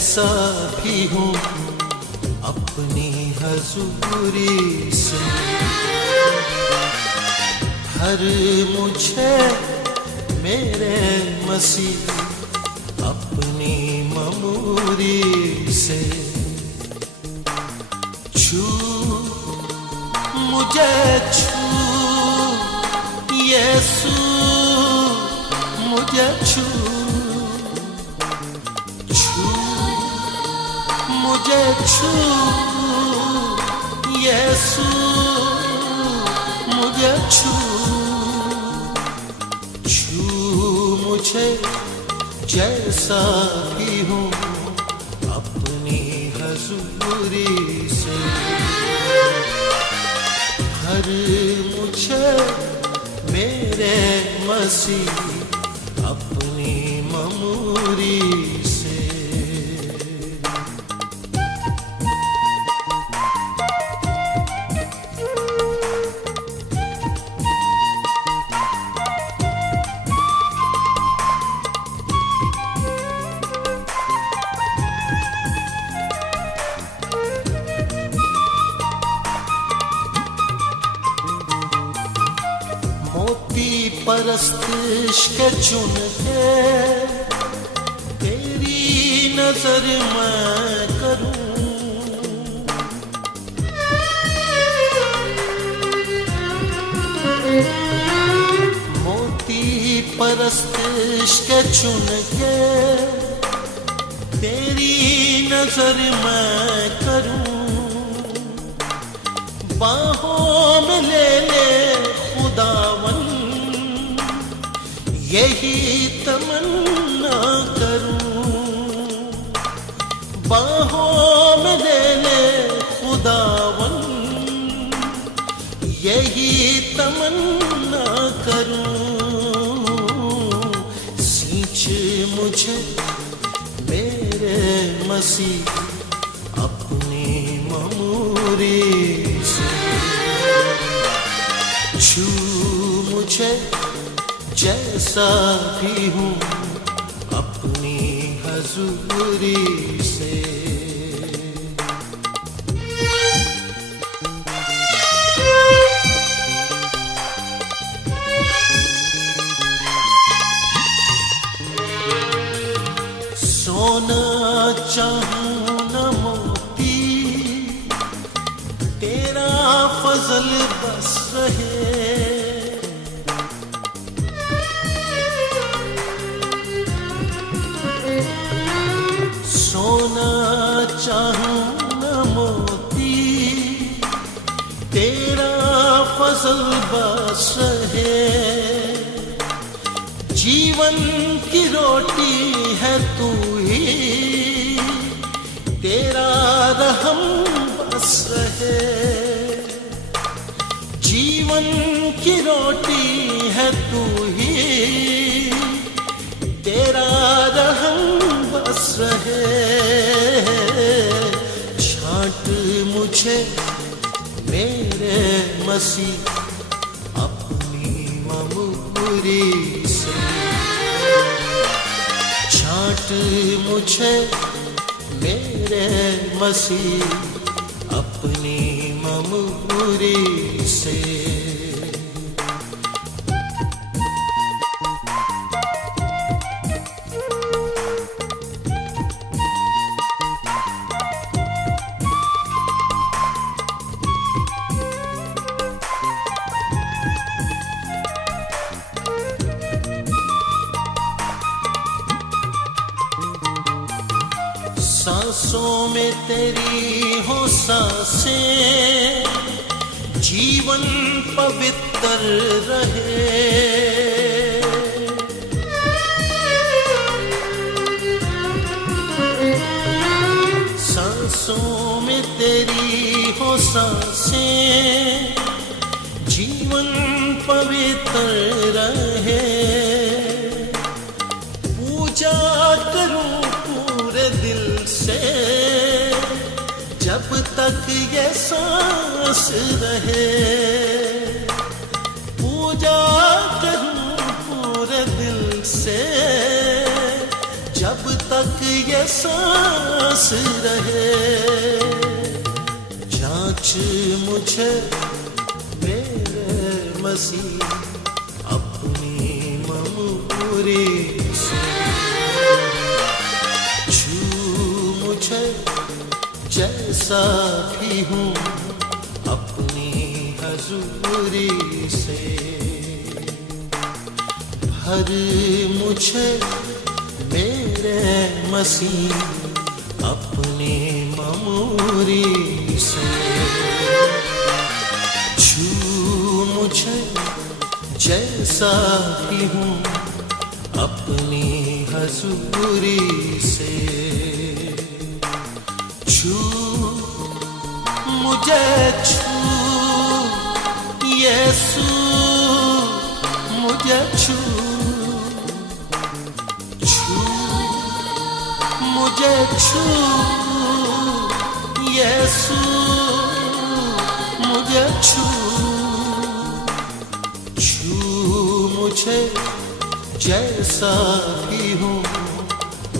जैसा भी हूँ अपनी हजूरी से, हर मुझे मेरे मसीह अपनी ममूरी से। छू मुझे छू यीशु, मुझे छू मुझे छू यीशु, मुझे छू मुझे जैसा भी हूँ अपनी हजूरी से, हर मुझे मेरे मसीह अपनी ममूरी से। परस्तिश के चुन के तेरी नजर मैं करूं, मोती परस्तिश के चुन के तेरी नजर मैं करूं, बाहों में ले ले खुदावन यही तमन्ना करूं, बाहों में ले ले खुदावन यही तमन्ना करूं, सींच मुझे मेरे मसीह अपनी ममूरी से, छू मुझे जैसा भी हूँ अपनी हजूरी से। सोना चाहूँ न मोती, तेरा फजल बस रहे, सोना चाहूं न मोती, तेरा फजल बस रहे, जीवन की रोटी है तू ही, तेरा रहम बस रहे, जीवन की रोटी है तू ही, तेरा रहम बस रहे, छांट मुझे मेरे मसीह अपनी ममूरी से, छांट मुझे मेरे मसीह अपनी ममूरी से। सांसों में तेरी हो सांसें, जीवन पवित्र रहे, सांसों में तेरी हो सांसें, जीवन पवित्र रहे, पूजा करूं पूरे दिल से जब तक ये सांस रहे, पूजा करूं पूरे दिल से जब तक ये सांस रहे। जांच मुझे मेरे मसीह अपनी ममूरी से, छू मुझे जैसा भी हूँ अपनी हजूरी से। भर मुझे मेरे मसीह अपनी ममूरी से, छू मुझे जैसा भी हूँ अपनी हजूरी से। छू मुझे छू यीशु मुझे छू, छू मुझे छू यीशु मुझे छू, छू मुझे जैसा भी हूँ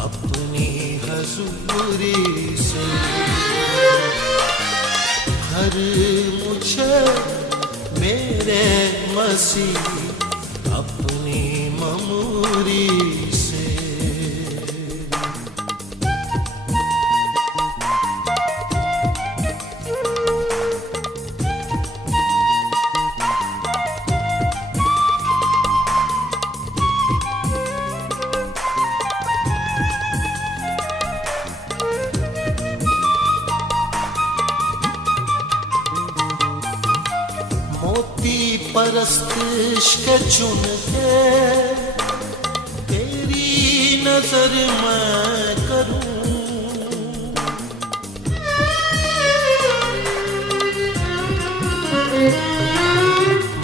अपनी हजूरी से। भर मुझे मेरे मसीह अपनी ममूरी से। परस्तिश के चुन के तेरी नजर मैं करूं,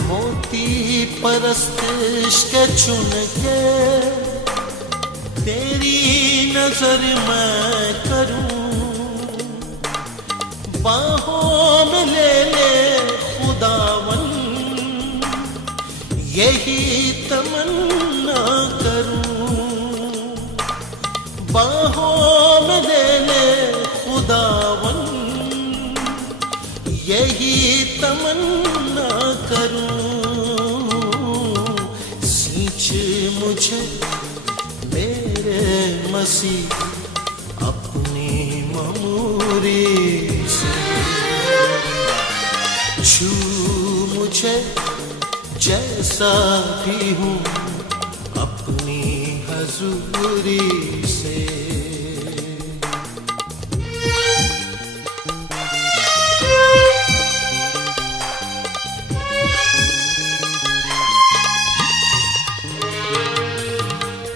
मोती परस्तिश के चुन के तेरी नजर मैं करूं। बाहों में ले ले खुदावन यही तमन्ना करूं। बाहों में ले ले खुदावन यही तमन्ना करूं। सींच मुझे मेरे मसीह अपनी ममूरी से, छू मुझे जैसा भी हूँ अपनी हजूरी से।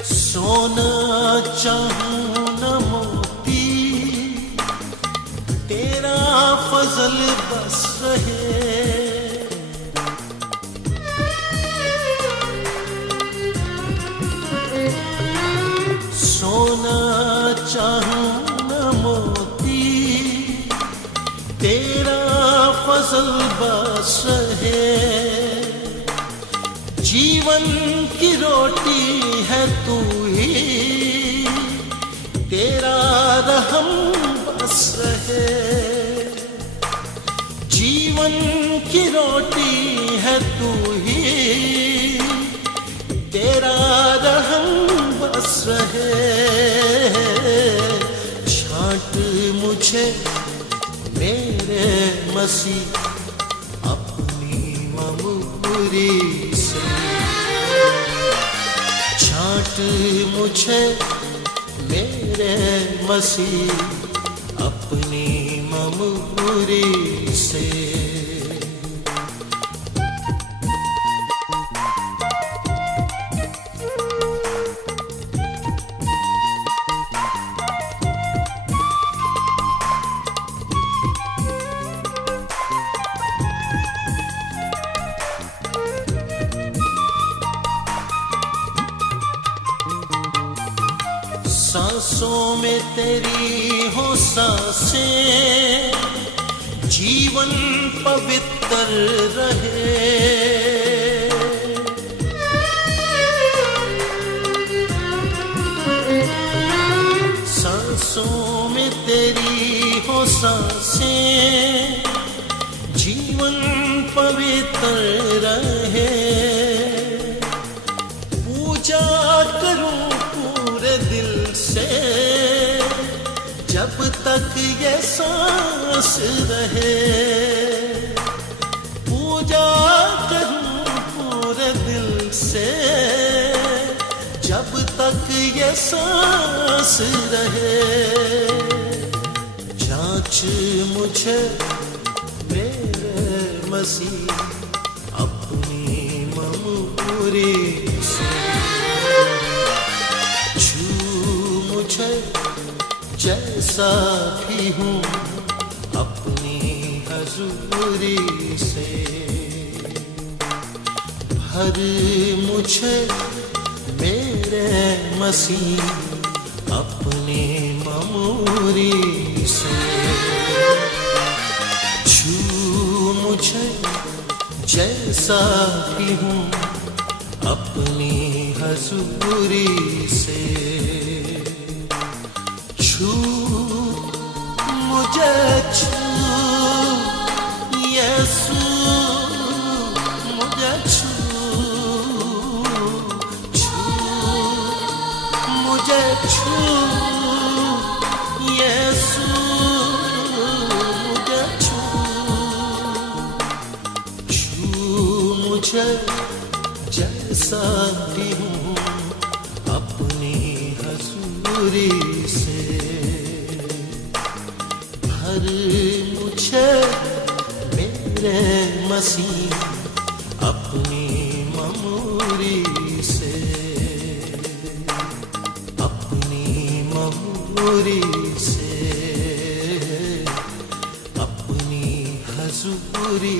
सोना चाहूँ न मोती तेरा फजल बस रहे। सोना चाहूं न मोती तेरा फजल बस है। जीवन की रोटी है तू ही तेरा रहम बस रहे। जीवन की रोटी है तू ही तेरा रहम बस रहे। छांट मुझे मेरे मसीह अपनी ममूरी से, छांट मुझे मेरे मसीह अपनी ममूरी से। सांसों में तेरी हो सांसें, जीवन पवित्र रहे। सांसें जीवन पवित्र रहे। पूजा करूं पूरे दिल से जब तक ये सांस रहे। पूजा करूं पूरे दिल से जब तक ये सांस रहे। जांच मुझे मेरे मसीह अपनी ममूरी से। छू मुझे जैसा भी हूँ अपनी हजूरी से। भर मुझे मेरे मसीह अपनी ममूरी से। छू मुझे जैसा भी हूँ अपनी हजूरी से। छू मुझे छू यीशु मुझे छू मुझे छू यीशु मुझे छू। छू मुझे जैसा भी हूँ अपनी हजूरी से। भर मुझे मेरे मसीह अपनी ममूरी से। ममूरी से अपनी हजूरी